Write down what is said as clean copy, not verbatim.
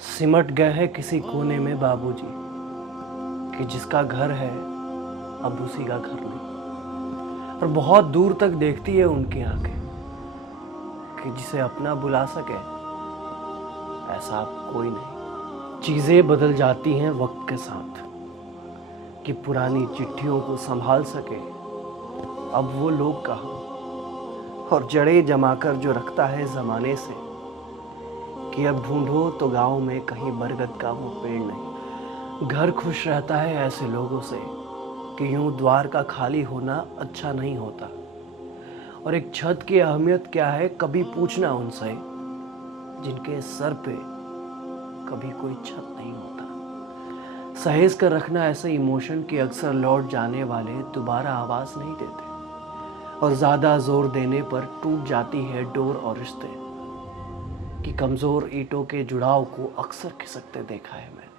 सिमट गए हैं किसी कोने में बाबूजी कि जिसका घर है अब उसी का घर नहीं। और बहुत दूर तक देखती है उनकी आंखें कि जिसे अपना बुला सके ऐसा अब कोई नहीं। चीजें बदल जाती हैं वक्त के साथ कि पुरानी चिट्ठियों को संभाल सके अब वो लोग कहाँ। और जड़ें जमाकर जो रखता है जमाने से कि अब ढूंढो तो गांव में कहीं बरगद का वो पेड़ नहीं। घर खुश रहता है ऐसे लोगों से कि यूं द्वार का खाली होना अच्छा नहीं होता। और एक छत की अहमियत क्या है कभी पूछना उनसे जिनके सर पे कभी कोई छत नहीं होता। सहेज कर रखना ऐसे इमोशन कि अक्सर लौट जाने वाले दोबारा आवाज नहीं देते और ज्यादा जोर देने पर टूट जाती है डोर और रिश्ते कि कमजोर ईंटों के जुड़ाव को अक्सर खिसकते देखा है मैंने।